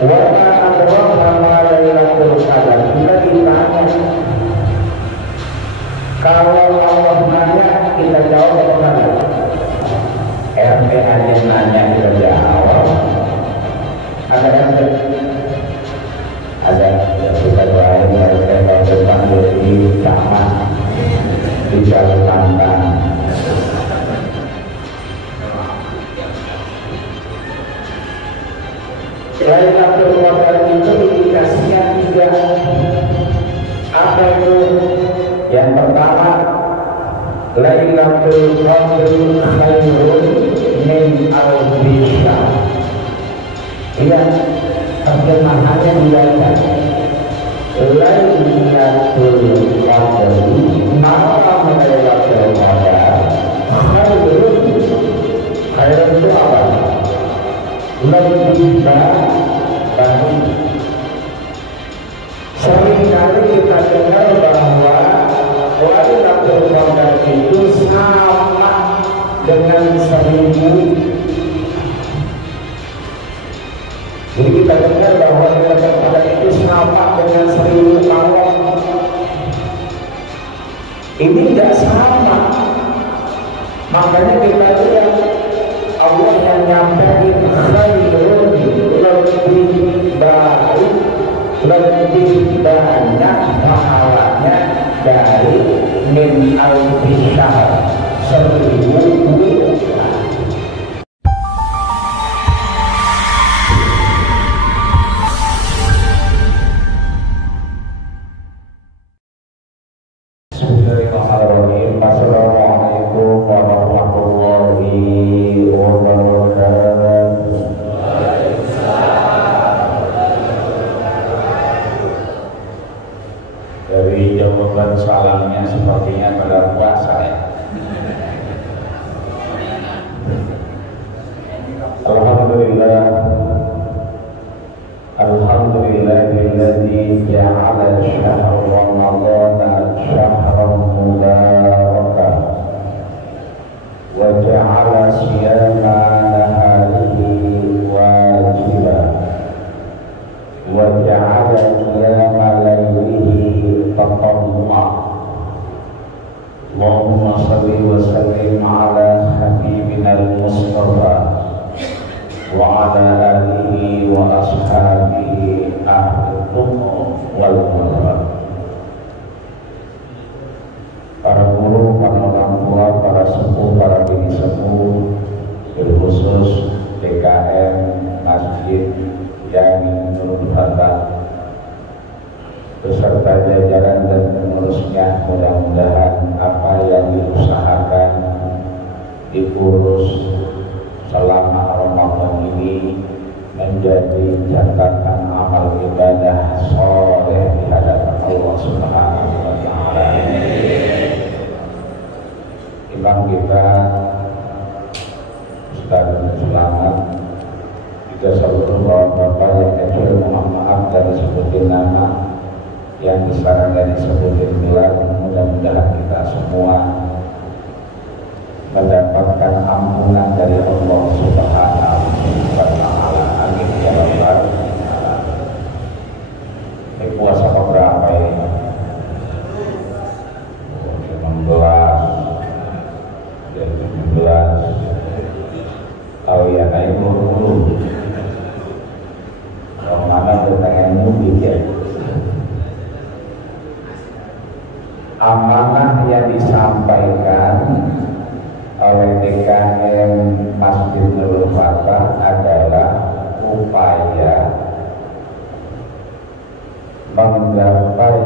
Wa adraka ma Lailatul Qadar. Kita ditanya, kalau Allah nanya kita jawab apa enggak? RT aja nanya kita jawab. Ada kita doain kita berpanggil di taman di jalur tantang. Lailatul Qadar itu indikasinya 3. Apa itu? Yang pertama, Lailatul Qadar khairun min alfi syahr. Lihat terjemahannya dibaca. Lailatul Qadar, malam Lailatul Qadar khairun. Khairun itu apa? Lebih baik. Seringkali kita dengar bahwa Lailatul Qadar itu sama dengan 1000. Jadi kita dengar bahwa Lailatul Qadar itu sama dengan 1000 tahun. Ini tidak sama. Makanya kita lihat Allah yang nyampaikan khairun, lebih baik, lebih banyak pahalanya dari min alfi syahr, 1000 bulan. Assalamualaikum warahmatullahi wabarakatuh. Dari jawaban salamnya sepertinya pada puasa ya. Alhamdulillah, alhamdulillahilladzi ja'ala syahr Ramadan syahran mubarakan wa ja'ala siyama naharihi wajiban wa ja'ala qiyama laylihi tatawwu'an. Allahumma shalli wa sallim ala habibina al-Mustafa wa ala alihi wa ashabihi ahlul tuqwa wal mubarak. Para guru, para orang tua, para sepuh, para bini sepuh, khusus DKM Masjid yang Nurul Fatah beserta jajaran dan pengurusnya, mudah-mudahan apa yang diusahakan diurus selama Ramadan ini menjadi catatan amal ibadah soleh di hadapan Allah Subhanahu wa Ta'ala. Imam kita Ustaz Selamat juga seluruh bapak-bapak yang kecil, mohon maaf dari sebutin nama, yang disarang dari sebutin gelar. Mudah-mudahan kita semua mendapatkan ampunan dari Allah Subhanahu wa Ta'ala. Amin ya rabbal alamin. Ini puasa keberapa ini? 16 dan 17. Tahu ya, naik 20. Kalau mana berpengen mudik ya. Amanah yang disampaikan oleh DKM Masjid Nurul Fatah adalah upaya menggapai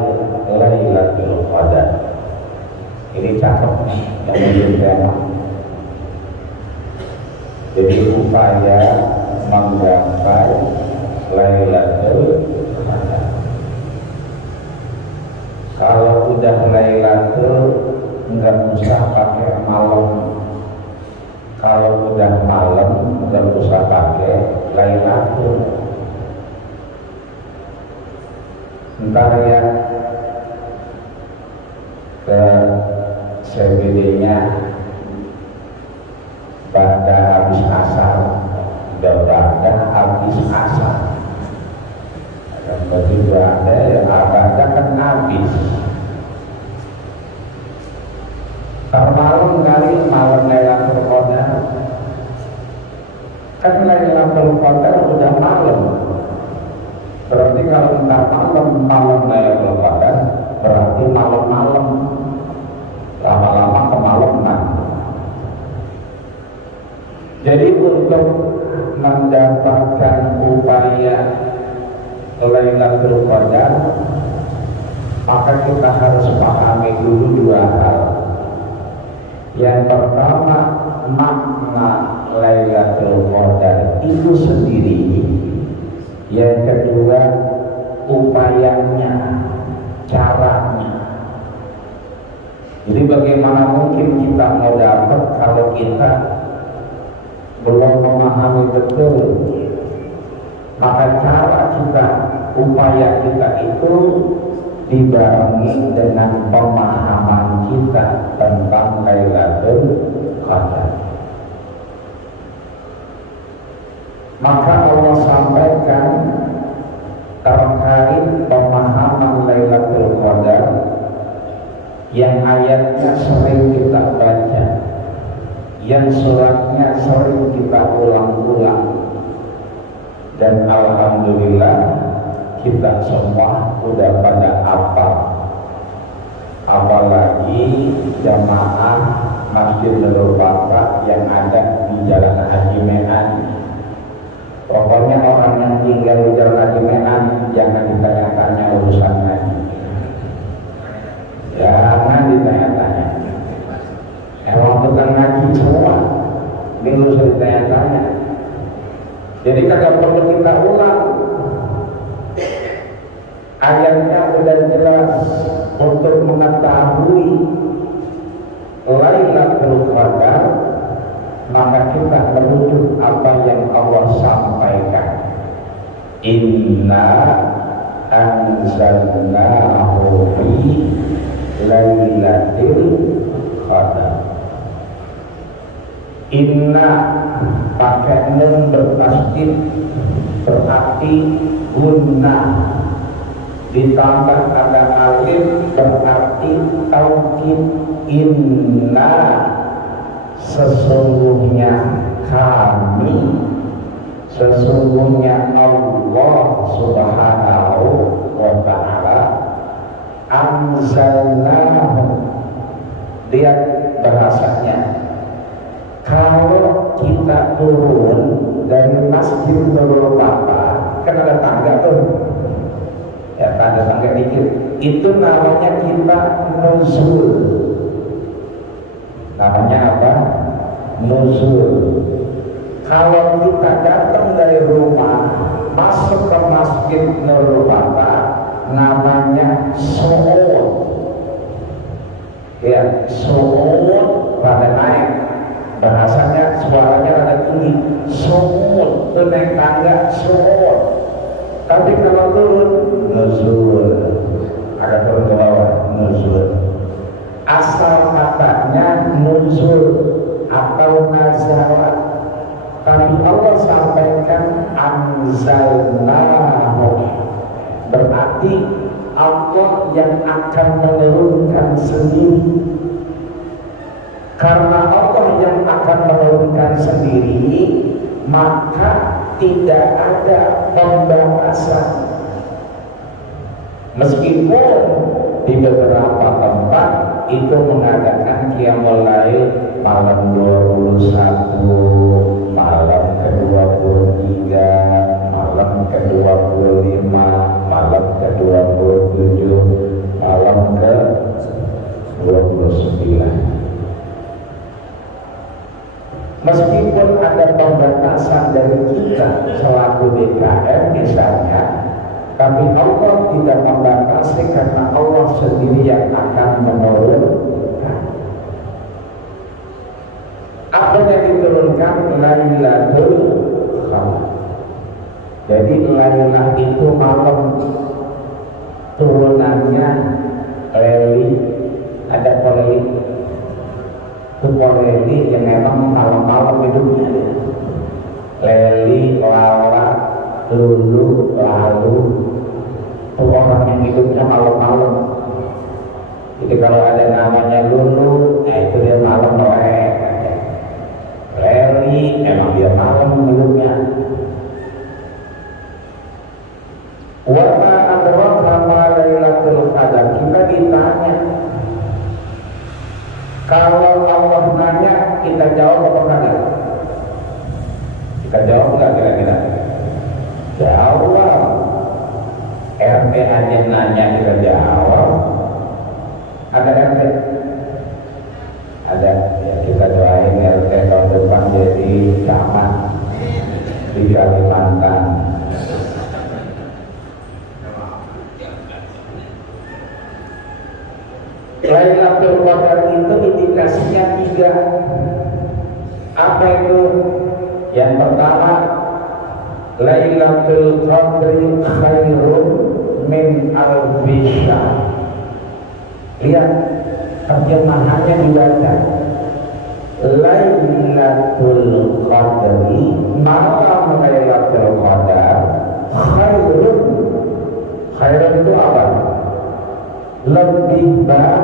Lailatul Qadar. Ini cakep nih yang menjadi tema. Jadi upaya menggapai Lailatul Qadar. Kalau udah Lailatul, nggak usah pakai malam. Kalau udah malam, nggak usah pakai Lailatul. Ntar ya ke CBD-nya pada habis asar, udah pada habis asar. ada yang ada kan habis. Malam kali malam Lailatul Qadar, kan Lailatul Qadar udah malam. Berarti kalau ntar malam Lailatul Qadar berarti malam-malam, lama-lama kemalaman. Jadi untuk mendapatkan upaya Lailatul Qadar, maka kita harus pahami dulu dua hal. Yang pertama, makna Lailatul Qadar itu sendiri. Yang kedua, upayanya, caranya. Jadi bagaimana mungkin kita mau dapat kalau kita belum memahami betul? Maka cara kita, upaya kita itu dibarengi dengan pemahaman kita tentang Lailatul Qadar. Maka Allah sampaikan terkait pemahaman Lailatul Qadar yang ayatnya sering kita baca, yang suratnya sering kita ulang-ulang, dan alhamdulillah kita semua udah pada hafal. Apalagi jamaah Masjid Nurul Baqarah yang ada di Jalan Haji Me'an. Pokoknya orang yang tinggal di Jalan Haji Me'an jangan ditanya-tanya urusan ngaji. Jangan ditanya-tanya. Emang tukang ngaji semua, ini usah ditanya-tanya. Jadi kagak perlu kita ulang. Ayatnya sudah jelas untuk mengetahui Lailatul Qadar, maka kita merujuk apa yang Allah sampaikan. Inna anzalnahu fi Lailatul Qadar. Inna pakai nun bertasdid berarti guna, ditambah ada alif berarti taukid. Inna sesungguhnya kami, sesungguhnya Allah Subhanahu wa ta'ala anzalnahu. Lihat bahasanya, kalau kita turun dari Masjid Nurul Baqarah kan ada tangga tuh ya, ada tangga dikit, itu namanya kita nuzul. Namanya apa? Nuzul. Kalau kita datang dari rumah masuk ke Masjid Nurul Baqarah, namanya su'ud. Ya, su'ud pada naik, bahasanya suaranya ada tinggi, su'ud, itu naik tangga su'ud. Tapi kalau turun, nuzul, agak turun ke bawah, nuzul. Asal katanya nuzul atau nazalat, tapi Allah sampaikan anzalnahu, berarti Allah yang akan menurunkan sendiri. Karena Allah yang akan menurunkan sendiri, maka tidak ada pembatasan. Meskipun di beberapa tempat itu mengadakan qiyamul lail malam 21, malam ke-23, malam ke-25, malam ke-27, malam ke-29. Meskipun ada pembatasan dari kita selaku DKM misalnya, tapi Allah tidak membatasi karena Allah sendiri yang akan menurunkan. Apa yang diturunkan? Lailatul Qadar. Jadi Lailah itu malam, turunannya leli, ada poleli. Leli yang memang malam-malam hidupnya, leli, lala, dulu, lalu, Tuh orang yang hidupnya malam-malam. Jadi kalau ada namanya lulu, nah itu dia malam melek. Rally, emang dia malam hidupnya. Wa ma adraka ma Lailatul Qadar. Kita ditanya. Kalau Allah nanya, kita jawab apa enggak? Kita jawab enggak kira-kira? Jawab. RT aja nanya kita jawab. Ada RT? Ada. Ya, kita doain RT tahun depan jadi camat di Kalimantan. Lailatul Qadar itu indikasinya 3. Apa itu? Yang pertama, Lailatul Qadri khairun min alfi syahr. Lihat terjemahannya dibaca. Lailatul Qadri, malam Lailatul Qadar khairun. Khairun itu apa? Lebih baik.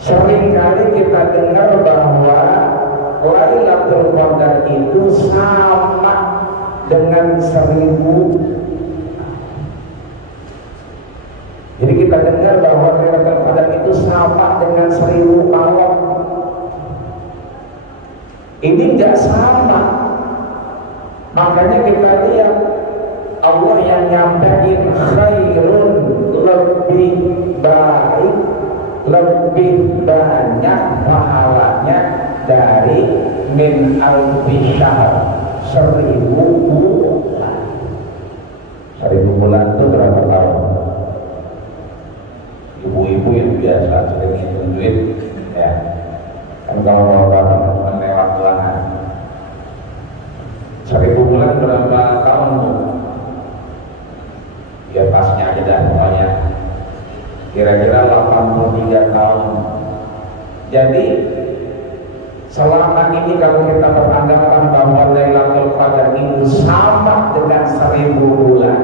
Seringkali kita dengar bahwa Lailatul Qadar itu sama dengan 1000. Jadi kita dengar bahwa Lailatul Qadar itu sama dengan 1000 malam. Ini tidak sama. Makanya kita lihat Allah yang nyampaikan khairun, lebih baik, lebih banyak pahalanya dari min alfi syahr, 1000 bulan. 1000 bulan itu berapa tahun? Ibu-ibu yang biasa sering hitung duit, ya kan kalau orang lewat bulangan. 1000 bulan berapa tahun Bu? Ya pasnya aja dah pokoknya. Kira-kira 83 tahun. Jadi selama ini kalau kita beranggapan bahwa Lailatul Qadar itu sama dengan 1000 bulan,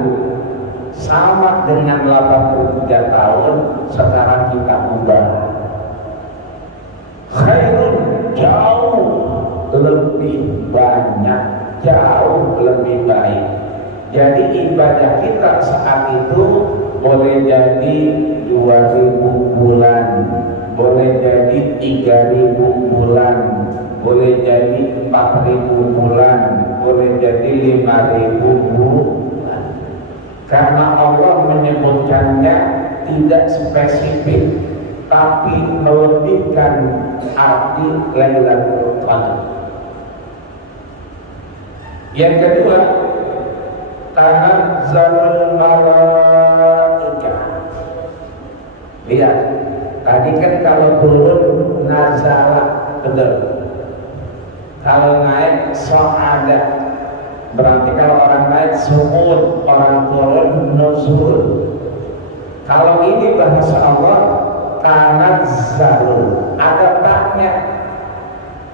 sama dengan 83 tahun, sekarang kita ubah. Khairun, jauh lebih banyak, jauh lebih baik. Jadi ibadah kita saat itu boleh jadi 2000 bulan, boleh jadi 3000 bulan, boleh jadi 4000 bulan, boleh jadi 5000 bulan. Karena Allah menyebutkannya tidak spesifik, tapi melebihkan arti Lailatul Qadar. Yang kedua, tanazzalul malaikah. Lihat, tadi kan kalau turun nazala, betul. Kalau naik so'ada, berarti kalau orang naik su'ud, orang turun nuzul. Kalau ini bahasa Allah, tanazzalul, ada taknya,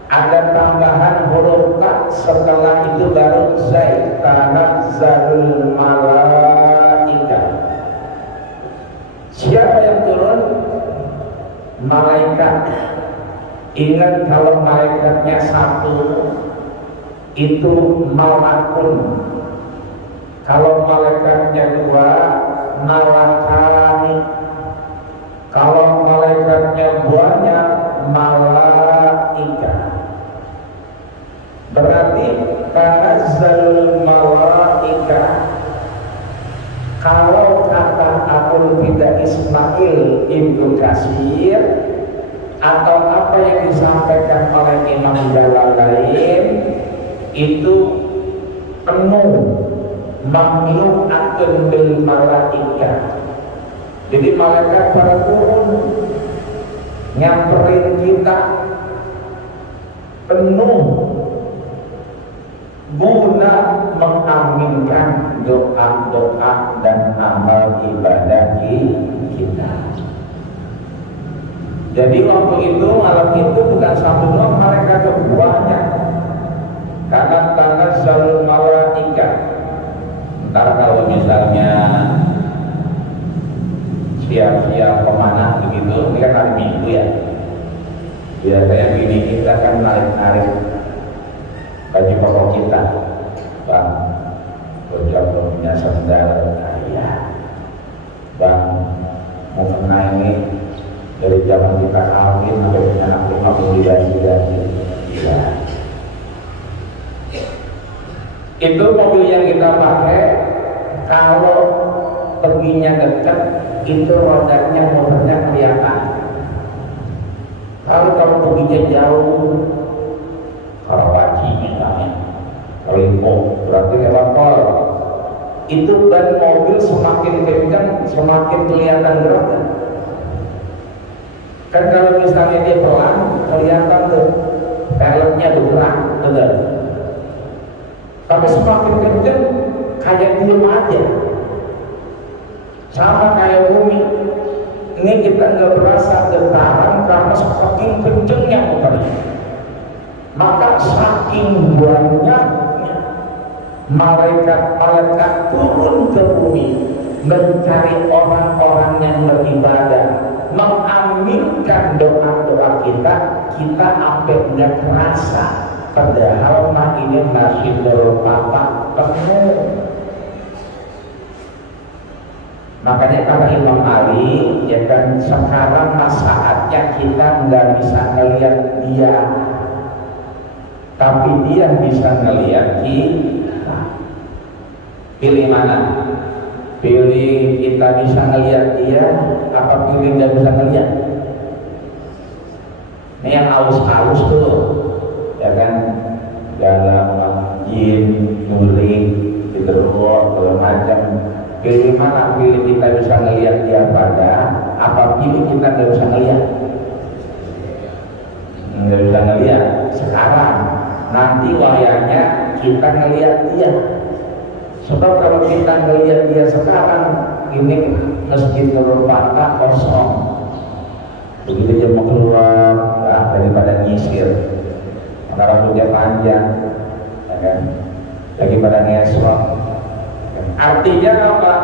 ada tambahan huruf tak, setelah itu baru zai, tanazzalul malaikah. Siapa yang turun? Malaikat. Ingat kalau malaikatnya satu itu malakun. Kalau malaikatnya dua, malakani. Kalau malaikatnya banyak, malaikah. Berarti tanazzalul malaikah. Kalau kata Abul Fida Ismail Ibnu Katsir atau apa yang disampaikan oleh Imam Jalalain itu penuh, mamlu'atun bil malaikah. Jadi malaikat pada turun nyamperin kita penuh guna mengaminkan doa-doa dan amal ibadah kita. Jadi waktu itu, malam itu bukan satu doang, malaikat banyak. Karena tanazzalul malaikah, Ntar kalau misalnya siap-siap pemanah begitu, ini kan hari Minggu ya. Biasanya bini kita kan narik-narik baju koko kita, bang, bocah belum punya sandal, iya, bang, mau kena ini dari zaman kita kawin sampai punya anak 50 gaji, iya. Itu mobil yang kita pakai, kalau perginya dekat, itu rodanya motornya kelihatan. Kalau perginya jauh, Karawaci misalnya, Limpo, berarti lewat tol. Itu ban mobil semakin kencang, semakin kelihatan geraknya. Kan kalau misalnya dia pelan, kelihatan tuh peleknya bergerak, benar. Tapi semakin kencang, kayak diem aja. Sama kayak bumi. Ini kita nggak berasa getaran karena saking kencengnya motornya. Maka saking banyaknya malaikat-malaikat turun ke bumi mencari orang-orang yang beribadah, mengaminkan doa-doa kita sampai nggak kerasa. Padahal mah ini masih berupa penuh. Makanya kata Imam Ali, ya kan, sekarang saatnya kita nggak bisa ngelihat dia, tapi dia bisa ngelihat kita. Pilih mana? Pilih kita bisa ngelihat dia, apa pilih nggak bisa ngelihat? Ini yang halus-halus tuh, ya kan, dalam jin, mulik, diteruk, segala macam. Pilih mana? Pilih kita bisa ngelihat dia pada, apa pilih kita nggak bisa ngelihat? Nggak bisa ngelihat sekarang. Nanti wayangnya kita ngelihat dia. Sebab kalau kita ngelihat dia sekarang, ini meski turun patah kosong. Begitu dia mau keluar, daripada nyisir, karena rambutnya panjang, ya kan? Daripada ngesrot. Artinya apa?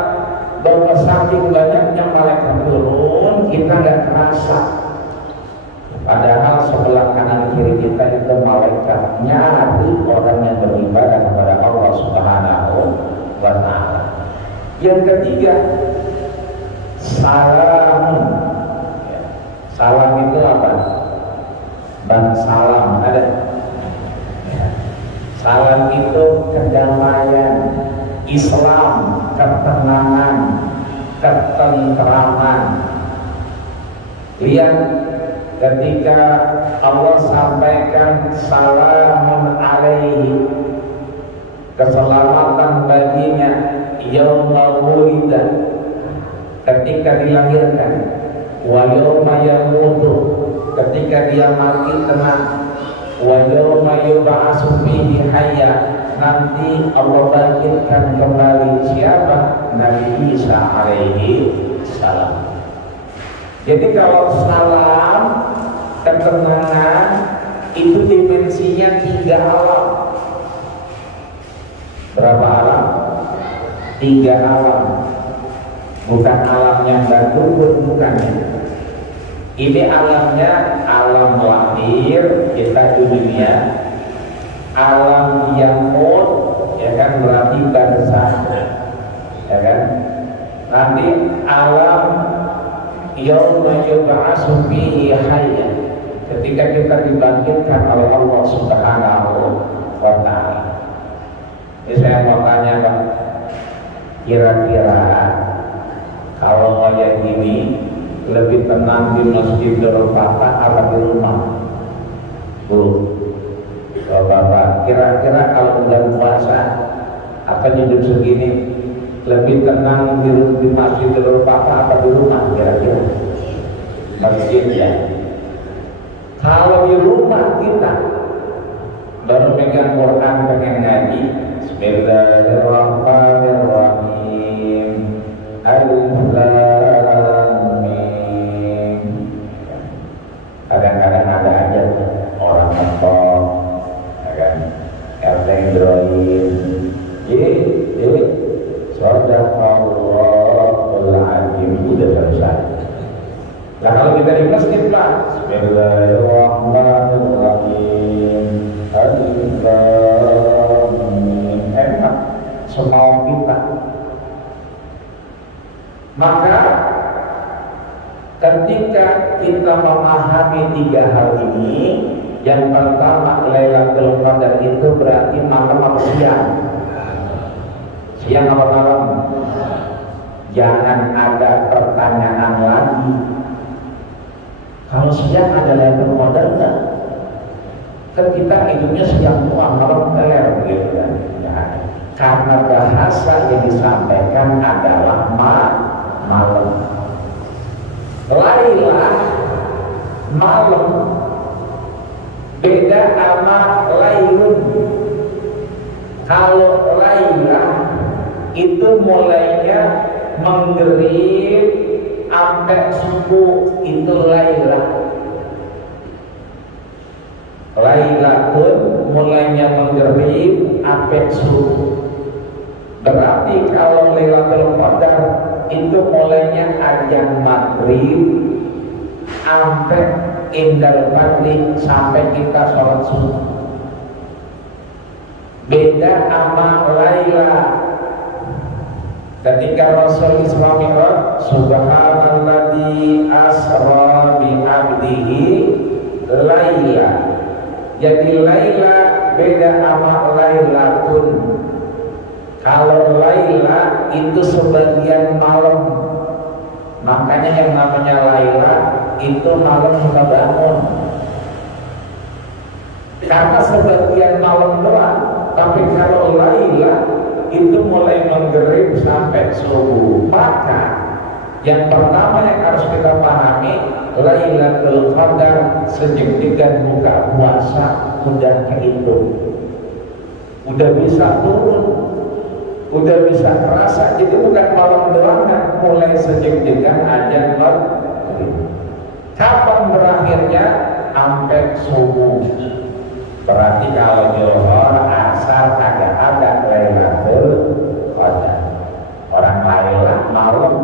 Bahwa saking banyaknya malaikat turun, kita nggak terasa. Padahal sebelah kanan kiri kita itu malaikat nyari orang yang beribadah kepada Allah Subhanahu wa Ta'ala. Yang ketiga, salam. Salam itu apa? Dan salam ada. Salam itu kedamaian, Islam, ketenangan, ketentraman. Lihat ketika Allah sampaikan salamun alaihi, keselamatan baginya yauma wulida, ketika dilahirkan, wa yauma yamutu, ketika dia mati tenang, wa yauma yub'atsu fihi hayya, nanti Allah bangkitkan kembali siapa? Nabi Isa alaihi salam. Jadi kalau salam, ketenangan, itu dimensinya 3 alam. Berapa alam? 3 alam. Bukan alam yang baru, bukan. Ini alamnya alam lahir, kita di dunia. Alam yamut, ya kan, berarti barzah, ya kan. Nanti alam yauma yub'atsu fihi hayya, ketika kita dibangkitkan oleh Allah Subhanahu wa Ta'ala. Ini saya mau tanya, Pak, kira-kira kalau kayak gini lebih tenang di Masjidil Fatah atau di rumah? Bu, Bapak, kira-kira kalau bulan puasa akan hidup segini lebih tenang di Masjidil Fatah atau di rumah? Kira-kira masjid ya. Kalau di rumah kita baru pegang Quran, pengen ngaji, Bismillahirrahmanirrahim, Alif Lam Mim. Kadang-kadang ada aja orang nonton, RT Android, Bismillahirrahmanirrahim. Alif Lam Mim. Enak semau kita. Maka ketika kita memahami tiga hal ini, yang pertama Lailatul Qadar itu berarti malam apa siang? Siang apa malam? Jangan ada pertanyaan lagi. Kalau siang ada Lailatul Qadar enggak? Kan kita hidupnya siang doang, malam teler begitu kan? Ya. Karena bahasa yang disampaikan adalah malam. Lailah malam beda sama lailun. Kalau lailah itu mulainya menggerib sampai subuh, itu lailah. Lailatun mulainya menggerib sampai subuh. Berarti kalau Lailatul Qadar itu mulainya azan maghrib sampai indal fajri, sampai kita sholat subuh. Beda sama Laila. Ketika Rasul Isra Mi'raj, subhanalladzi asra bi 'abdihi laila. Jadi Laila beda sama Lailatun. Kalau Laila itu sebagian malam, makanya yang namanya Laila itu malam kita bangun. Karena sebagian malam doang. Tapi kalau Laila itu mulai menggerib sampai subuh. Maka yang pertama yang harus kita pahami, Lailatul Qadar sejengtikan buka puasa udah kehitung, udah bisa turun, udah bisa terasa. Jadi bukan malam doang, kan? Mulai sejengtikan azan maghrib. Kapan berakhirnya? Sampai subuh. Berarti kalau Johor, asar kagak ada Lailatul Qadar. Orang Lailah malam.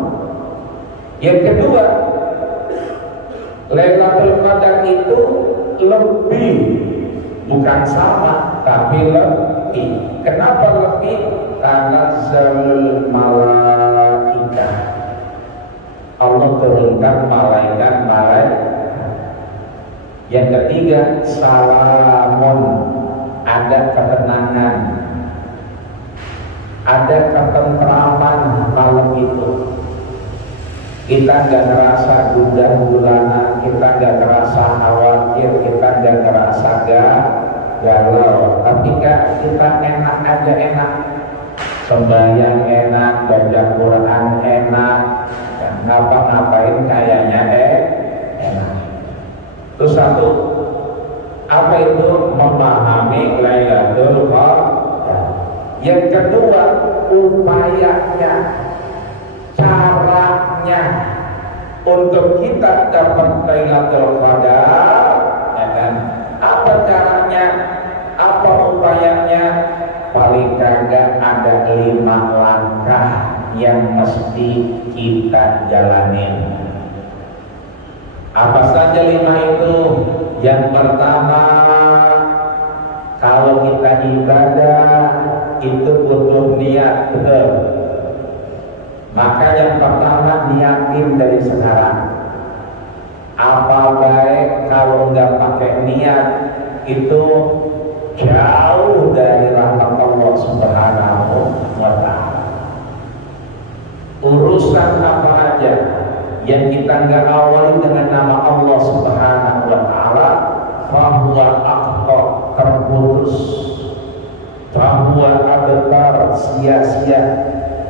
Yang kedua, Lailatul Qadar itu lebih, bukan sama, tapi lebih. Kenapa lebih? Tanazzalul malaikah. Allah turunkan malaikat. Yang ketiga, salamun, ada ketenangan, ada ketentraman malam itu. Kita gak ngerasa gundah gulana, kita gak ngerasa khawatir, kita gak ngerasa galau. Tapi kita enak aja, enak. Sembahyang enak, baca Quran enak, ngapa-ngapain kayaknya enak. Terus satu, apa itu? Memahami Lailatul Qadar. Yang kedua, upayanya, caranya untuk kita dapat Lailatul Qadar, ya kan? Apa caranya? Apa upayanya? Paling kagak ada 5 langkah yang mesti kita jalanin. Apa saja 5 itu? Yang pertama, kalau kita ibadah itu butuh niat, betul. Maka yang pertama, niatin dari sekarang. Apa baik kalau nggak pakai niat, itu jauh dari rahmat Allah Subhanahu wa Ta'ala. Urusan apa aja yang kita nggak awali dengan nama Allah Subhanahu wa Ta'ala, fahuwa aqta, terputus, fahuwa abtar, sia-sia,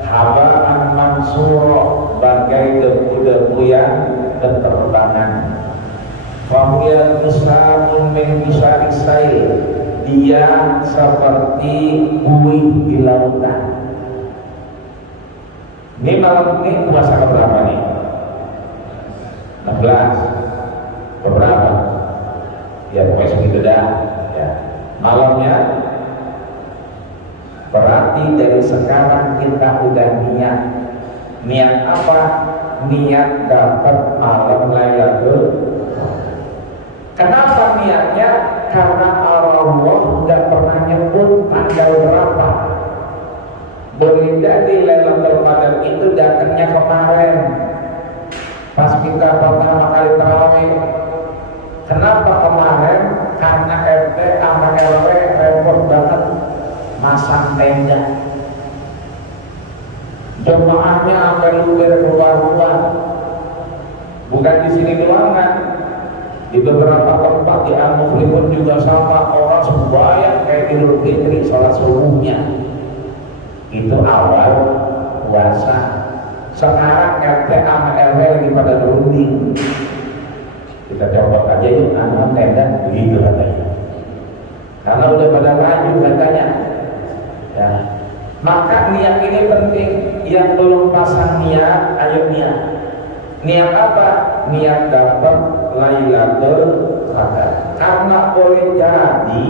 haba'an mansura, bagai debu-debu yang berterbangan. Fahuwa musamun min musari sail, dia seperti buih di lautan. Ini malam ini puasa berapa nih? 16. Beberapa? Ya pokoknya segitu dah. Ya. Malamnya berarti dari sekarang kita udah niat. Niat apa? Niat dapat malam Lailatul Qadar. Kenapa niatnya? Karena Allah tidak pernah nyebut tanggal berapa. Boleh jadi Lailatul Qadar itu datangnya kemarin pas kita pertama kali tarawih. Kenapa kemarin? Karena RT sama RW repot banget masang tenda. Jemaahnya sampai luber keluar-luar. Bukan di sini doang kan? Di beberapa tempat di Al-Muflihun juga sama, orang sembahyang kayak Idul Fitri sholat subuhnya. Itu awal puasa. Sekarang RT sama RW lagi pada berunding. Kita coba aja yuk anak tenda, begitu katanya. Karena udah pada maju katanya. Ya. Maka niat ini penting. Yang belum pasang niat, ayo niat. Niat apa? Niat dapat Lailatul Qadar. Karena boleh jadi,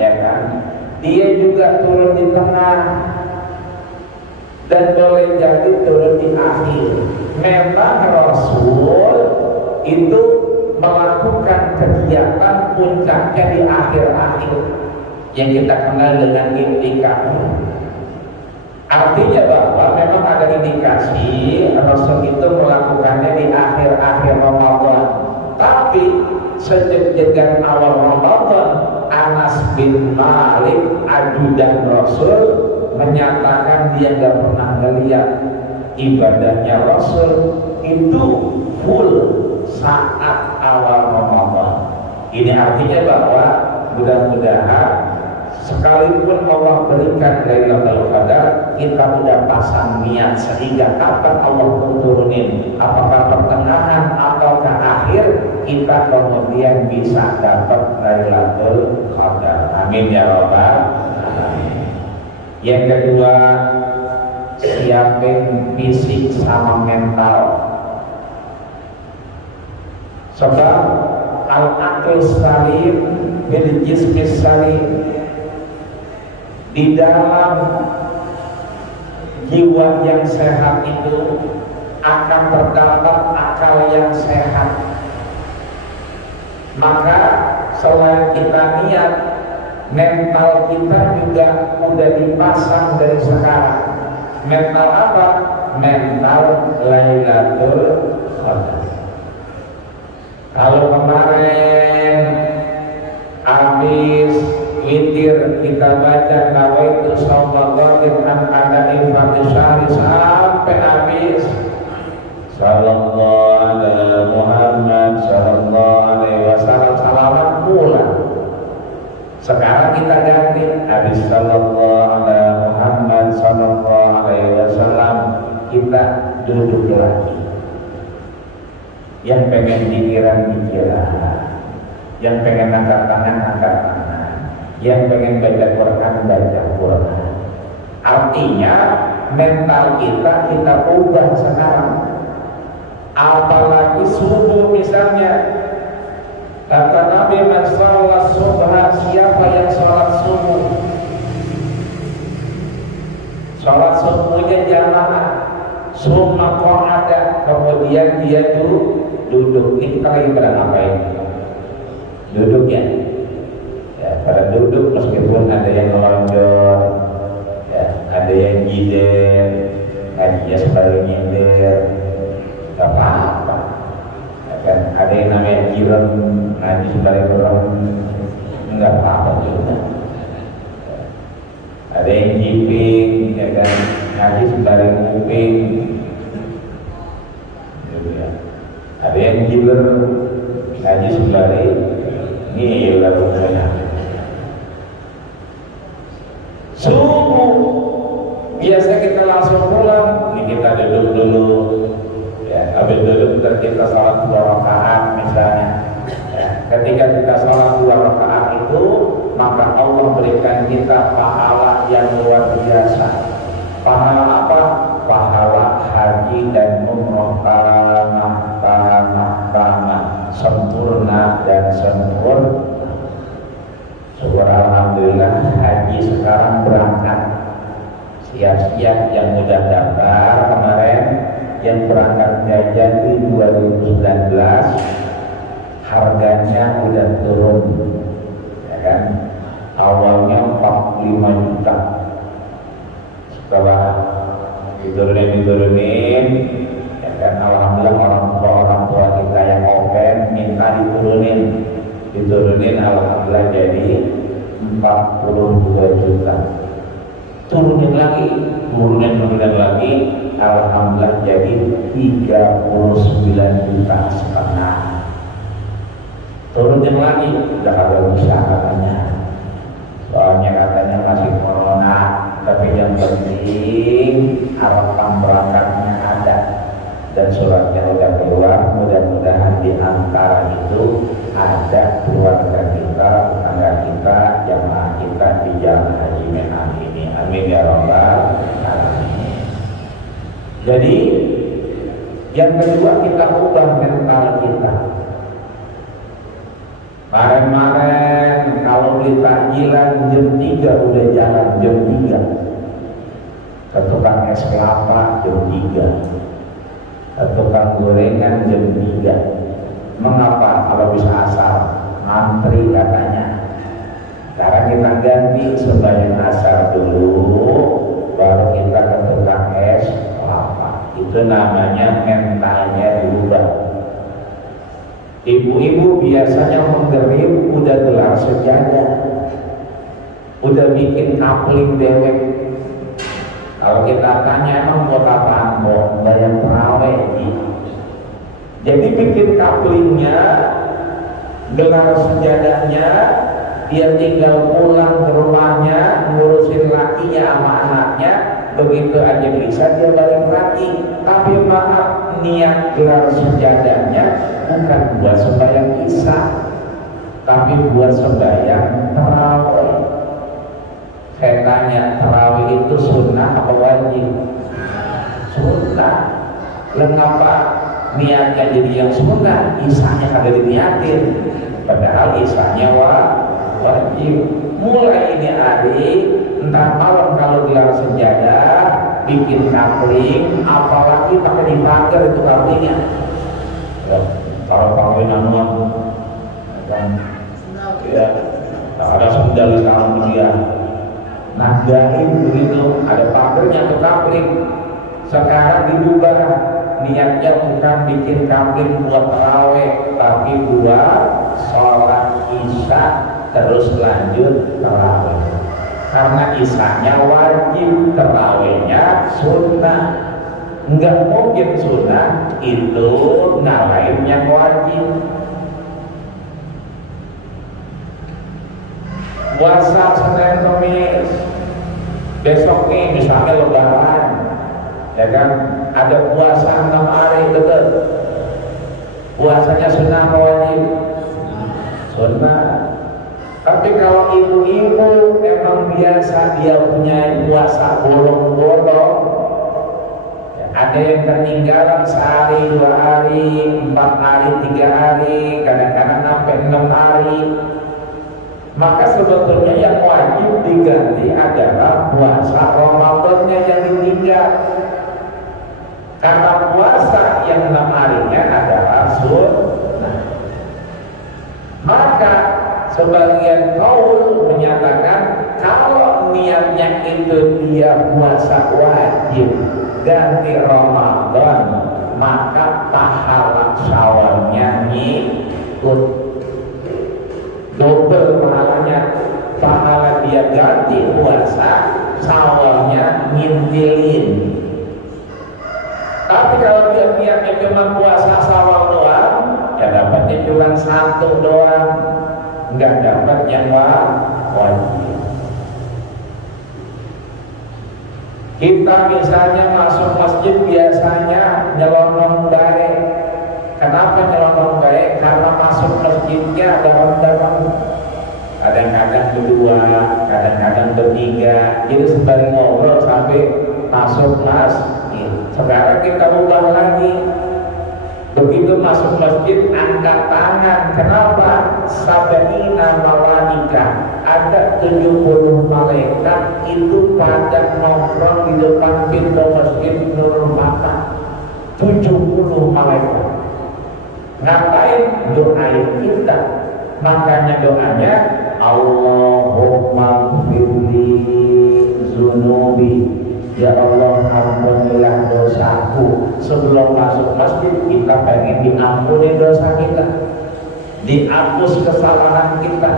ya kan, dia juga turun di tengah dan boleh jadi turun di akhir. Memang Rasul itu melakukan kegiatan puncaknya di akhir-akhir yang kita kenal dengan i'tikaf. Artinya bahwa memang ada indikasi Rasul itu melakukannya di akhir-akhir Ramadan. Tapi sejak awal Ramadan, Anas bin Malik ajudan Rasul menyatakan dia nggak pernah melihat ibadahnya Rasul itu full saat awal Ramadan. Ini artinya bahwa mudah-mudahan sekalipun Allah berikan Lailatul Qadar, kita udah pasang niat sehingga kapan Allah turunin, apakah pertengahan ataukah akhir, kita kemudian bisa dapat Lailatul Qadar. Amin ya rabbal alamin. Yang kedua, siapin fisik sama mental. Sebab al-aql salim bil jismi salim. Di dalam jiwa yang sehat itu akan terdapat akal yang sehat. Maka selain kita niat, mental kita juga udah dipasang dari sekarang. Mental apa? Mental Lailatul Qadar. Kalau kemarin habis witir kita baca nawaitu sallallahu an ada'i fardhu sampai habis sallallahu alaihi Muhammad sallallahu alaihi wasallam, salaman pulang. Sekarang kita ganti habis sallallahu alaihi Muhammad sallallahu alaihi wasallam, kita duduk lagi. Yang pengen pikiran, yang pengen angkat tangan, yang pengen baca Quran, baca Quran. Artinya mental kita ubah sekarang. Apalagi subuh misalnya, kata Nabi, man sholat subha, siapa yang sholat subuh, sholat subuhnya jamaah, summa qa'ada, kemudian dia duduk. Ini kita lagi pada ngapain? Duduk ya. Pada duduk meskipun ada yang melonjor, ya, ada yang gider, ngajinya sekali gider, gak apa-apa. Ya, kan? Ada yang namanya jirem, ngaji sekali berem, nggak apa-apa juga. Ya. Ada yang jiping, ya kan, ngaji sekali kuping. Ya. Ada yang giler, ngaji sekali ngiler rupanya. Subuh biasa kita langsung pulang, ini kita duduk dulu, ya, habis duduk kita sholat 2 rakaat misalnya. Ya, ketika kita sholat 2 rakaat itu, maka Allah berikan kita pahala yang luar biasa. Pahala apa? Pahala haji dan umroh tanah sempurna dan sempurna. Syukur alhamdulillah, haji sekarang berangkat. Siap-siap yang udah daftar kemarin, yang berangkat jadi 2019, harganya udah turun, ya kan? Awalnya 45 juta, setelah diturunin, ya kan? Alhamdulillah orang tua kita yang open minta diturunin, alhamdulillah jadi 42 juta. Turunin lagi, alhamdulillah jadi 39 juta setengah. Turunin lagi, udah kagak bisa katanya, soalnya katanya masih corona. Tapi yang penting harapan berangkatnya ada dan suratnya udah keluar. Mudah-mudahan di antara itu ada keluarga kita, tetangga kita, jamaah kita di jalan Haji Menak ini. Amin ya rabbal alamin. Jadi yang kedua, kita ubah mental kita. Kemarin kalau di takjilan jam 3 udah jalan jam 3, ke tukang es kelapa jam 3, ke tukang gorengan jam 3. Mengapa? Kalau bisa asar antri katanya. Sekarang kita ganti sembahyang asar dulu, baru kita ke tukang es kelapa. Itu namanya mentalnya diubah. Ibu-ibu biasanya menggerib udah gelar sejadah, udah bikin kapling dewek. Kalau kita tanya emang buat apaan? Mau bayar terawih. Jadi bikin kaplingnya, gelar sejadahnya, dia tinggal pulang ke rumahnya, ngurusin lakinya sama anaknya, begitu aja bisa dia balik lagi. Tapi maaf, niat gelar sejadahnya bukan buat sembahyang isya, tapi buat sembahyang tarawih. Saya tanya, tarawih itu sunnah apa wajib? Sunnah. Mengapa niatnya jadi yang sunnah, isyanya kagak diniatin? Padahal isyanya wajib. Mulai ini hari, entar malam kalau gelar sejadah, bikin kapling, apalagi pakai dipagar itu kaplingnya. Ya, kalau pakai nanuan, kan, ya, ada sendal di tangan dia. Nadain begitu, ada pagarnya ke kapling. Sekarang diubah, niatnya bukan bikin kapling buat tarawih, tapi buat sholat isya terus lanjut tarawih. Karena isyanya wajib, tarawihnya sunnah. Enggak mungkin sunnah itu ngalahin yang wajib. Puasa Senin Kamis, besok nih misalnya Lebaran, ya kan, ada puasa 6 hari betul. Puasanya sunnah apa wajib? Sunnah. Tapi kalau ibu-ibu memang biasa dia punya puasa bolong-bolong, ya, ada yang ketinggalan sehari, 2 hari, 4 hari, 3 hari, kadang-kadang sampai 6 hari. Maka sebetulnya yang wajib diganti adalah puasa Ramadannya yang ditinggal. Karena puasa yang 6 harinya adalah sunnah. Maka sebagian kaul menyatakan kalau niatnya itu dia puasa wajib ganti Ramadan, maka pahala syawalnya ngikut. Double pahalanya, pahala dia ganti puasa, syawalnya ngintilin. Tapi kalau dia niatnya cuma puasa syawal doang, ya dapatnya cuma 1 doang, nggak dapat yang wajib. Kita misalnya masuk masjid biasanya nyelonong baik. Kenapa nyelonong baik? Karena masuk masjidnya ada undangan. Kadang-kadang berdua, kadang-kadang bertiga. Jadi sembari ngobrol sampai masuk masjid. Sekarang kita ubah lagi. Begitu masuk masjid, angkat tangan. Kenapa? Sabaina malaika, ada 70 malaikat itu pada nongkrong di depan pintu masjid Nurul Fatah. 70 malaikat. Ngapain? Doain kita. Makanya doanya Allahumma ghfirli zunubi, ya Allah ampunilah dosaku. Sebelum masuk masjid kita pengen diampuni dosa kita, dihapus kesalahan kita,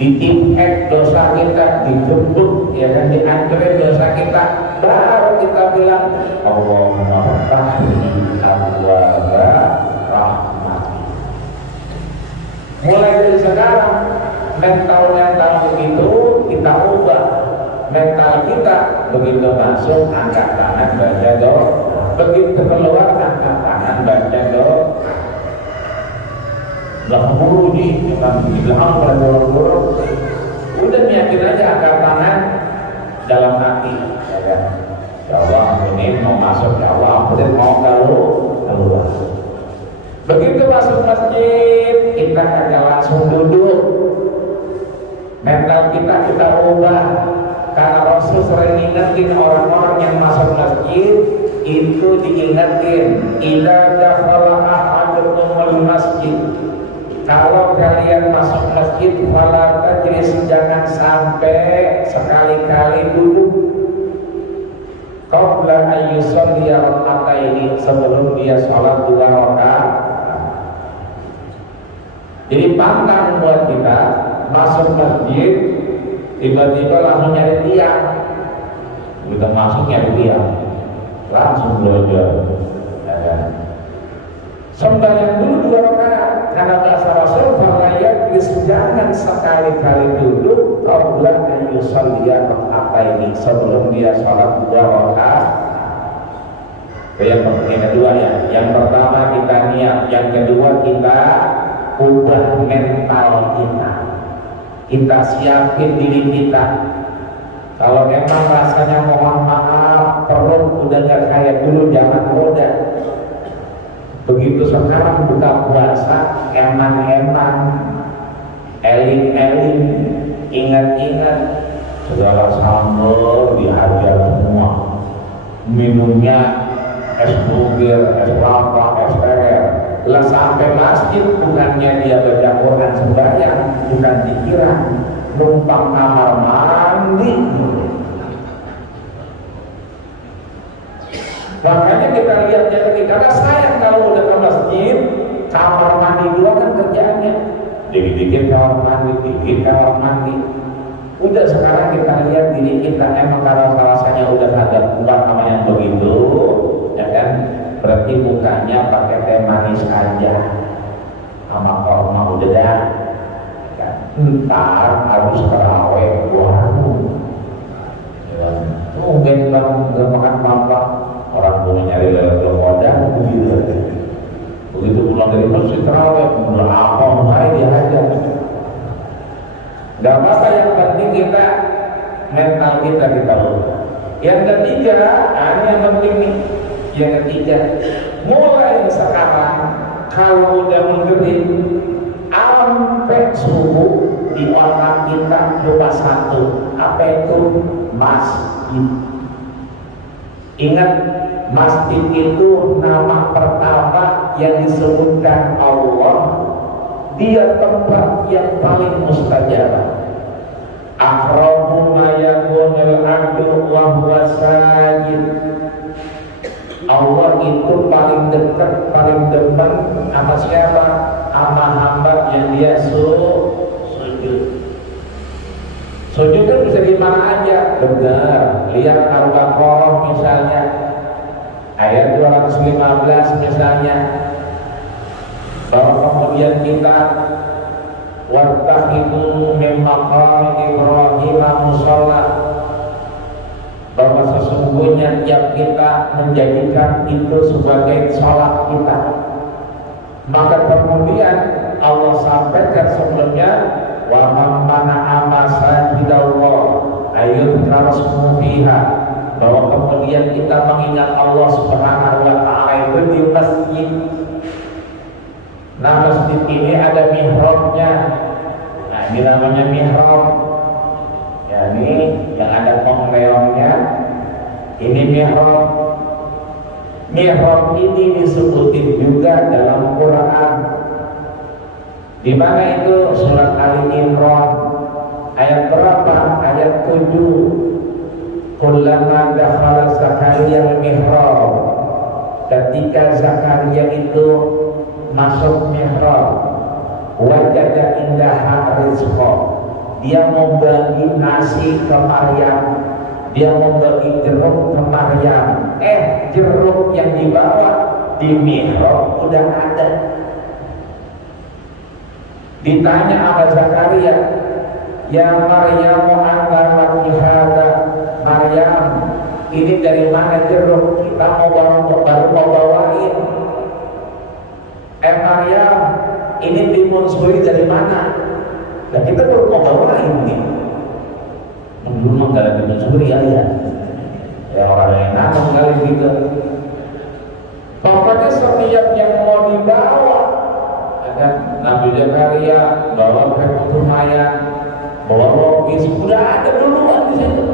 ditimpek dosa kita, dijemput ya kan, dihancurin dosa kita, baru kita bilang Allahumma rahmi abwaba rahmati. Mulai dari sekarang mental begitu kita ubah. Mental kita begitu masuk angkat tangan baca doa, begitu keluar angkat tangan baca doa. Belakang buru di belakang pada burung-burung. Udah niatin aja angkat tangan dalam hati, ya kan? Ya Allah, ini mau masuk, ya Allah, ampunin, mau keluar. Begitu masuk masjid, kita kagak langsung duduk. Mental kita ubah. Karena Rasul sering ingetin orang-orang yang masuk masjid itu, diingetin idza dakhala ahadukumul masjid, kalau kalian masuk masjid fala tajlis, jangan sampai sekali-kali duduk qabla ayyusalli raka'ataini, sebelum dia sholat 2 rakaat. Jadi pantang buat kita masuk masjid tiba-tiba langsung nyari tiang. Kita masuk nyari tiang, langsung belajar, ya kan? Sembahyang dulu 2 rakaat, karena bahasa Rasul falayat, jangan sekali-kali duduk qabla an yusalliya raka'ataini, sebelum dia sholat 2 rakaat. Yang kedua ya, yang pertama kita niat, yang kedua kita ubah mental kita siapin diri kita. Kalau memang rasanya mohon maaf perut udah gak kayak dulu zaman muda, begitu sekarang buka puasa eman-eman, eling-eling, ingat-ingat, segala sambal dihajar semua, minumnya es buger, es kelapa, es teler. Lah sampai masjid bukannya dia baca Quran sembahyang, bukan pikiran, numpang kamar mandi. Makanya kita lihatnya lagi, karena sayang kalau udah ke masjid, kamar mandi dua kan kerjaannya, dikit-dikit kamar mandi, dikit kamar mandi. Udah sekarang kita lihat diri kita, emang kalau rasanya udah agak kuat sama yang begitu, ya kan? Berarti bukanya pakai teh manis aja sama korma udah dah, kan? Ntar harus terawih, waduh, mungkin bang nggak makan apa, orang mau nyari lele kodang begitu pulang dari masjid terawih, udah apa mulai dia aja. Gak apa-apa, yang penting kita mental kita ubah. Yang ketiga, ini yang penting nih. Yang ketiga, mulai sekarang kalau udah mengerit sampai subuh di otak kita cuma satu, apa itu? Masjid. Ingat, masjid itu nama pertama yang disebutkan Allah. Dia tempat yang paling mustajab. Aqrabu ma yakunul 'abdu wa huwa sajid. Allah itu paling dekat, paling depan sama siapa? Sama hamba yang dia sujud. Sujud kan bisa di mana aja. Benar. Lihat Al-Baqarah misalnya, ayat 215 misalnya, bahwa kemudian kita wattakhidhu min maqami Ibrahim musalla, bahwa sesungguhnya tiap kita menjadikan itu sebagai sholat kita. Maka kemudian Allah sampaikan sebelumnya, wa man mana'a masajidallah ayyudhkara ismuhu fiha, bahwa kemudian kita mengingat Allah Subhanahu wa ta'ala itu di masjid. Nah, masjid ini ada mihrabnya. Nah, ini namanya mihrab. Ya, ini yang ada pengreongnya. Ini mihrab. Mihrab ini disebutin juga dalam Quran. Di mana itu? Surat Ali Imran ayat berapa? Ayat 7. Kullama dakhala Zakaria al-mihrab, ketika Zakaria itu masuk mihrab, wajada indaha rizqa, dia mau bagi nasi ke Maryam, dia mau bagi jeruk ke Maryam. Jeruk yang dibawa di mihrab udah ada. Ditanya sama Zakaria, ya Maryam, antar laki hada, Maryam, ini dari mana jeruk? Kita baru mau bawain. Maryam, ini timun suri dari mana? Nah, kita baru mau bawain nih. Dulu mah gak ada timun suri ya. Ya orang yang nanam kali gitu. Pokoknya setiap yang mau dibawa, kan Nabi Zakaria bawa kereta lumayan, bawa logis, udah ada duluan di situ.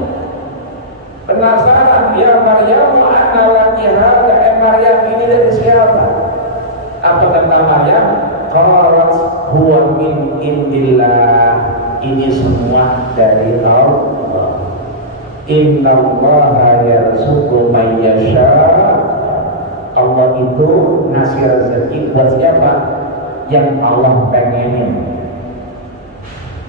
Penasaran, ya Maryam, anna laki hada, Maryam ini dari siapa? Apa kata Maryam? Qalat huwa min indillah, ini semua dari Allah. Innallaha yarzuqu man yasha. Allah itu ngasih rezeki buat siapa? Yang Allah pengenin.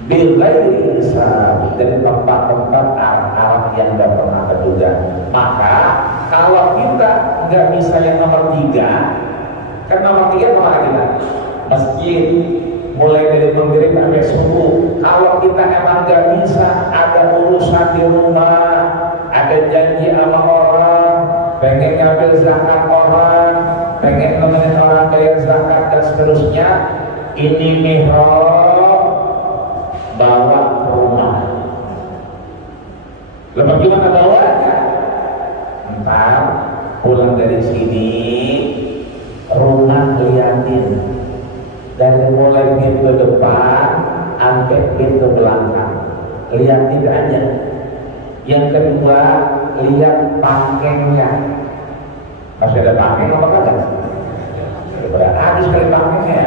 Bil ghairi hisab, dari tempat-tempat arah-arah yang tidak pernah terduga. Maka kalau kita nggak bisa yang nomor 3, kan nomor 3 kemana kita? Masjid, mulai dari maghrib sampai subuh. Kalau kita emang nggak bisa, ada urusan di rumah, ada janji sama orang, pengen ngambil zakat orang, pengen nemenin orang bayar zakat dan seterusnya, ini mihrab, bawa ke rumah. Lepas gimana bawanya? Ntar pulang dari sini, rumah liatin dari mulai pintu depan sampai pintu belakang, liatin aja. Yang kedua, lihat pangkengnya. Masih ada pangkeng apa kagak? Sudah habis kali pangkengnya.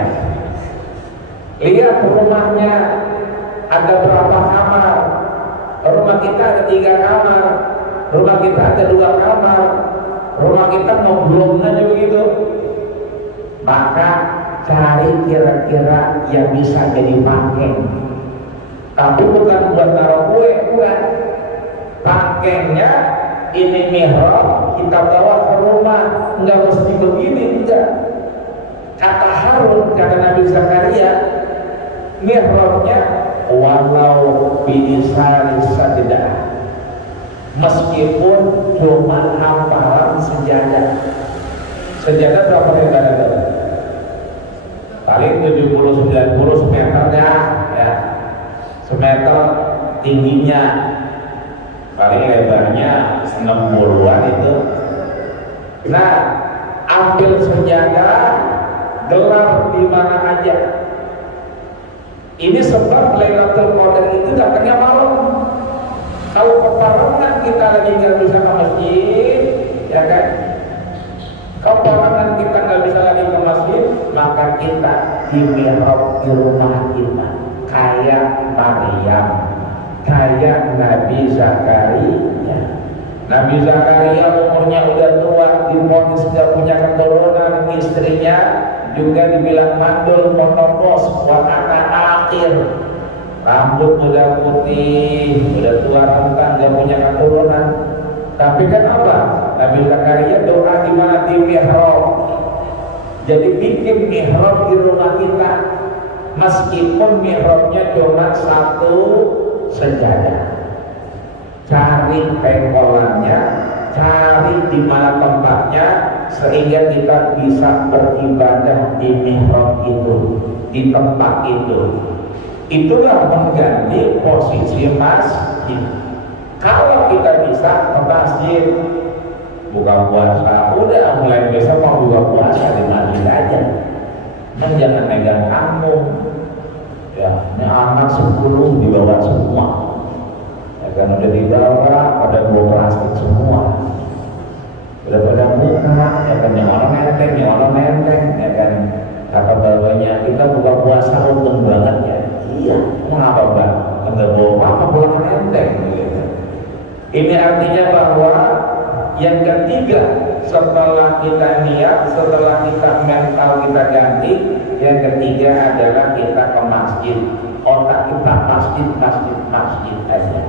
Lihat rumahnya ada berapa kamar. Rumah kita ada 3 kamar, rumah kita ada 2 kamar, rumah kita mau belum aja begitu. Maka cari kira-kira yang bisa jadi pangkeng. Tapi bukan buat naruh kue, bukan. Pangkengnya ini mihrab, kita bawa ke rumah, nggak mesti begini, enggak. Kata Harun, kata Nabi Zakaria, mihrabnya walau binisari sajadah, meskipun cuma hamparan sejadah. Sejadah berapa meter itu? Paling 70-90 semeternya, ya. Semeter tingginya, paling lebarnya 60-an itu. Nah, ambil sejadah, gelar di mana aja. Ini sebab Lailatul Qadar itu datangnya malam. Kalau peperangan kita lagi nggak bisa ke masjid, ya kan? Keperangan kita nggak bisa lagi ke masjid, maka kita di mihrab di rumah kita, kayak Maryam, kayak Nabi Zakaria. Nabi Zakaria umurnya udah tua, divonis sudah punya keturunan, istrinya juga dibilang mandul, monopos, wanita akhir, rambut udah putih, udah tua rentang, gak punya keturunan. Tapi kan apa? Nabi Zakaria doa di mana? Di mihrab. Jadi bikin mihrab di rumah kita, meskipun mihrabnya cuma 1 sejadah. Cari pengkolannya, cari di mana tempatnya, sehingga kita bisa beribadah di mihrab itu, di tempat itu. Itulah mengganti posisi masjid. Kalau kita bisa ke masjid, buka puasa, udah mulai besok mau buka puasa di masjid aja. Jangan megang kamu. Ya, ini anak 10 dibawa semua. Ya kan udah dibawa pada bawa plastik semua. Udah pada buka, ya artinya bahwa yang ketiga setelah kita niat, setelah kita mental kita ganti, yang ketiga adalah kita ke masjid. Otak kita masjid aja.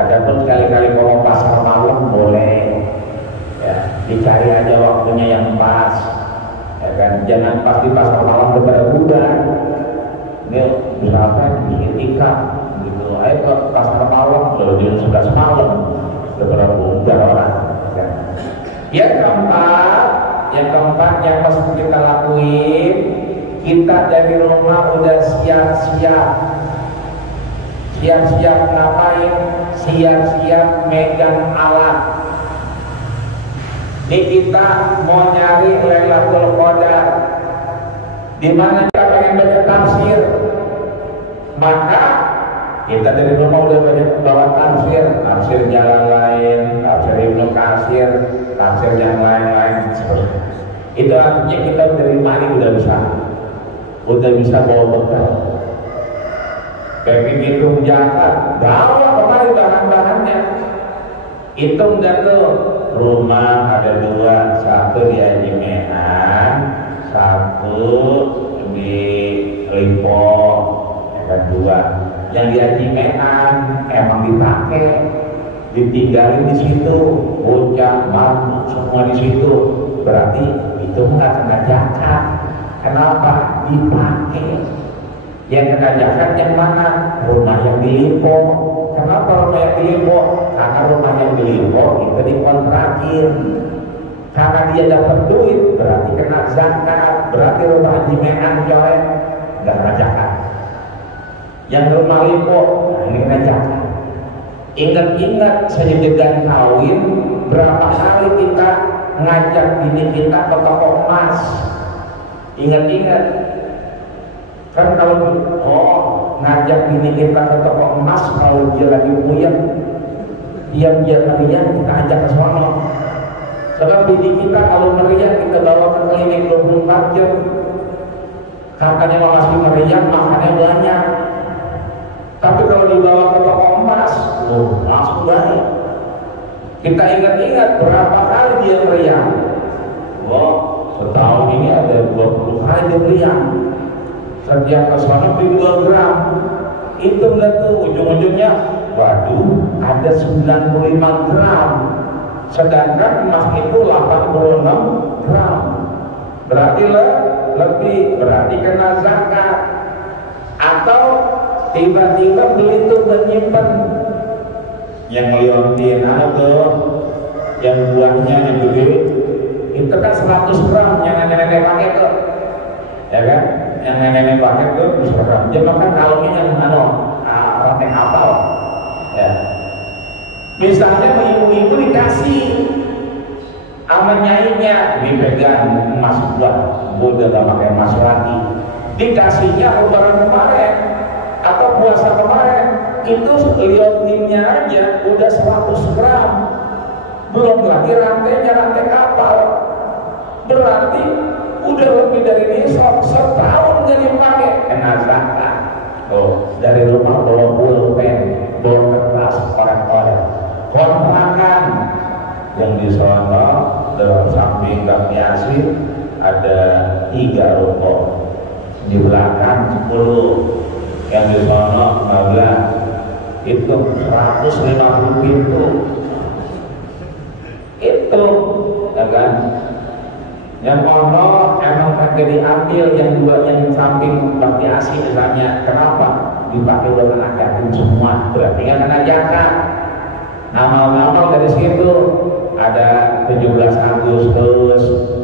Adapun sekali-kali kalau pasar malam boleh, ya, dicari aja waktunya yang pas, ya kan? Jangan pasti pasar malam berbulan. Ini misalkan itikaf gitu, ayo ke pasar malam kalau dia sudah semalam, beberapa orang. Ya. Yang keempat yang mesti kita lakuin, kita dari rumah udah siap-siap ngapain? Siap-siap megang alat. Ini kita mau nyari Lailatul Qadar. Di mana kita pengen baca tafsir, maka kita dari rumah udah bawa tafsir Jalalain, tafsir Ibnu Katsir, tafsir yang lain-lain seperti itu. Artinya kita dari mari udah bisa bawa bekal. Kayak hitung zakat, bawa kemari bahan-bahannya. Hitung dah tuh, rumah ada 2, satu di Haji Mehan, satu di Lipo, ada 2. Yang di Haji Mehan emang dipakai, ditinggalin di situ, bocah, mantu, semua di situ. Berarti itu nggak kena zakat. Kenapa? Dipakai. Yang kena zakat yang mana? Rumah yang di Lipo. Kenapa rumah yang di Lipo? Karena rumah yang di Lipo itu dikontrakin. Karena dia dapat duit, berarti kena zakat. Berarti rumah Haji Mehan coy, nggak kena zakat. Yang rumah Lipo, nah ini kena zakat. Ingat-ingat sejedegan kawin, berapa kali kita ngajak bini kita ke toko emas. Ingat-ingat, kan kalau ngajak bini kita ke toko emas, kalau dia lagi puyeng, diam-diam kita ajak ke sono. Sebab bini kita kalau meriah kita bawa ke klinik 24 jam. Katanya mau masih meriah, makannya banyak. Tapi kalau dibawa ke toko emas, langsung baik. Kita ingat-ingat berapa kali dia meriah. Setahun ini ada 20 kali dia meriah. Setiap kesana beli 2 gram. Itu enggak tuh ujung-ujungnya, waduh, ada 95 gram. Sedangkan emas itu 86 gram. Berarti lebih, berarti kena zakat. Atau tiba-tiba beli itu menyimpan yang liontin tuh, yang buahnya yang gede, itu kan 100 gram yang nenek-nenek pakai tuh, ya kan? Yang nenek-nenek pakai tuh 100 gram. Jadi kan kalungnya yang roti apel, ya. Misalnya ibu-ibu dikasih sama nyainya, dipegang emas buat, udah gak pakai emas lagi. Dikasihnya lebaran kemarin atau puasa kemarin, itu liontinnya aja udah 100 gram, belum lagi rantainya, rantai kapal. Berarti udah lebih dari nisab, setahun jadi pakai, kena zakat. Dari rumah bawa pulpen, bawa kertas, korek-korek, kontrakan yang di sana dalam samping Kang Yasin ada 3 ruko, di belakang 10, yang di sana 15, itu 150 pintu. Itu, ya kan? Yang ono emang kagak diambil, yang 2 yang samping Bakti Asi misalnya. Kenapa? Dipakai buat anak yatim semua, berarti kan kena zakat. Amal-amal dari situ ada 17 Agustus,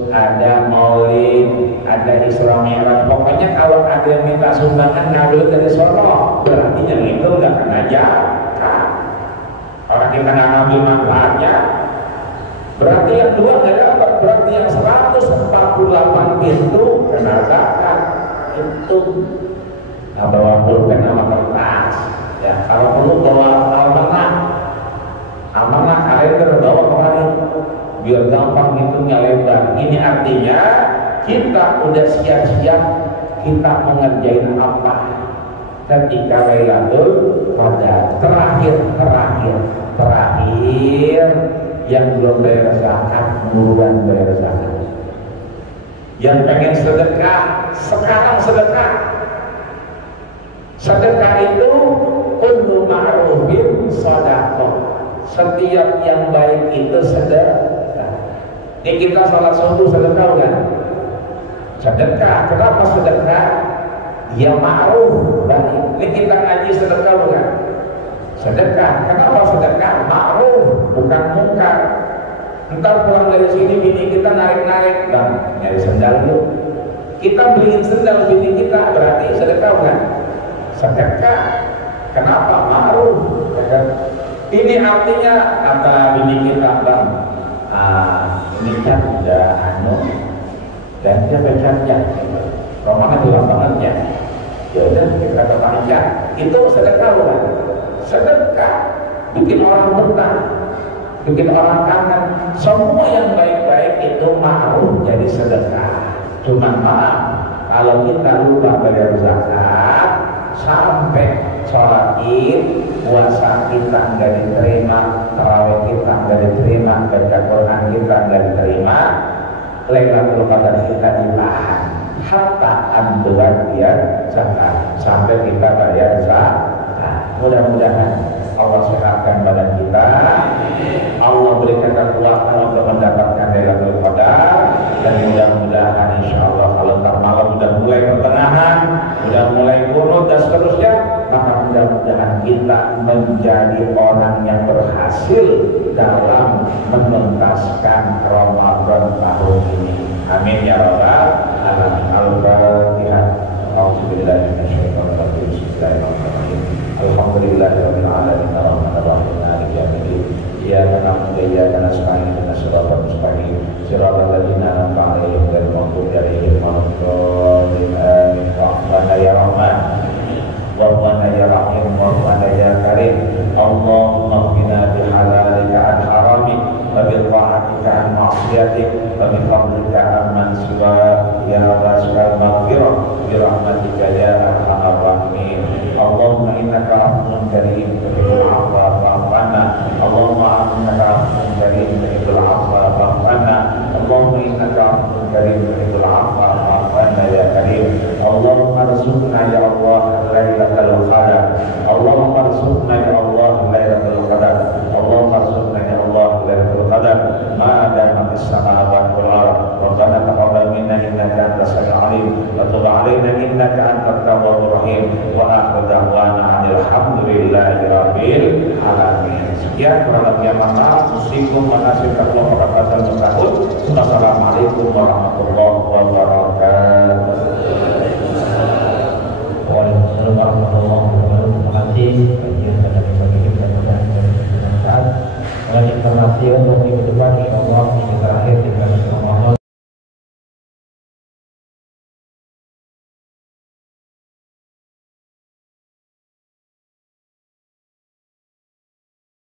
ada Maulid, ada Isra Mi'raj. Pokoknya kalau ada yang minta sumbangan ngambil dari sono, berarti yang itu nggak kena zakat. Orang kita nggak ngambil manfaatnya, berarti yang 2 nggak dapat. Berarti yang 148 itu kena zakat. Itu nggak bawa pulpen sama kertas, ya. Kalau perlu bawa amanah kalender, bawa kemarin biar gampang hitungnya lebar. Ini artinya kita udah siap-siap, kita mengerjain apa ketika Lailatul Qadar. Terakhir terakhir yang belum bayar zakat, buruan bayar zakat. Yang pengen sedekah, sekarang sedekah. Sedekah itu kullu ma'rufin shadaqah. Setiap yang baik itu sedekah. Ini kita salat subuh sedekah kan? Sedekah. Kenapa sedekah? Dia ma'ruf baik. Ini kita ngaji sedekah bukan? Sedekah. Kenapa sedekah? Ma'ruf, bukan mungkar. Entar pulang dari sini bini kita narik-narik, bang, nyari sendal yuk. Kita beliin sendal bini kita, berarti sedekah bukan? Sedekah. Kenapa? Ma'ruf. Ini artinya kata bini kita, bang, ini kan udah dan dia bercanda. Romangan di lapangannya. Ya udah kita kepanjang. Itu sedekah bukan? Sedekah. Bikin orang betah, bikin orang kangen. Semua yang baik-baik itu ma'ruf jadi sedekah. Cuma maaf kalau kita lupa bayar zakat, sampai sholat id, puasa kita nggak diterima, tarawih kita nggak diterima, baca Quran kita nggak diterima, Lailatul Qadar kita ditahan. Hatta antuan dia zakat sampai kita bayar zakat. Mudah-mudahan Allah sehatkan badan kita, Allah berikan kekuatan untuk mendapatkan Lailatul Qadar, dan mudah-mudahan insya Allah kalau ntar malam udah mulai pertengahan, udah mulai kunut dan seterusnya, maka mudah-mudahan kita menjadi orang yang berhasil dalam menuntaskan Ramadan tahun ini. Amin ya rabbal alamin. Al-Fatihah. A'udzubillahi minasyaitonir rajim. Bismillahirrahmanirrahim. Alhamdulillahirabbil alamin arrahmanir rahim maliki yaumiddin. Iyyaka na'budu wa iyyaka nasta'in ihdinas siratal mustaqim siratal ladzina an'amta 'alaihim ghairil maghdubi 'alaihim waladdallin. Amin. Rahmana ya Rahman, Rahmana ya Rahim, Rahmana ya Karim. Allahumma qina bihalalika an haramik wa bi ta'atika an ma'siyatik wa bi fadlika amman siwa ya wasi'al maghfirah bi rahmatika ya arhamar rahimin. Allahumma innaka afuwwun karim tuhibbul 'afwa fa'fu 'anna. Allahumma innaka afuwwun karim tuhibbul 'afwa fa'fu 'anna. Allahumma innaka afuwwun karim tuhibbul 'afwa fa'fu 'anna ya karim. Allahumma arzuqna ya Allah Lailatul Qadar. Allahumma arzuqna ya Allah Lailatul Qadar. Allahumma arzuqna ya Allah Lailatul Qadar ma damat as-samawati wal ardh. Rabbana taqabbal minna innaka antas samiul 'alim wa tub 'alaina innaka antat tawwabur rahim. Wa akhiru da'wana alhamdulillahi rabbil alamin. Sekian kurang lebihnya maaf. Musikum manasik Allah pada pasal Assalamualaikum warahmatullahi wabarakatuh.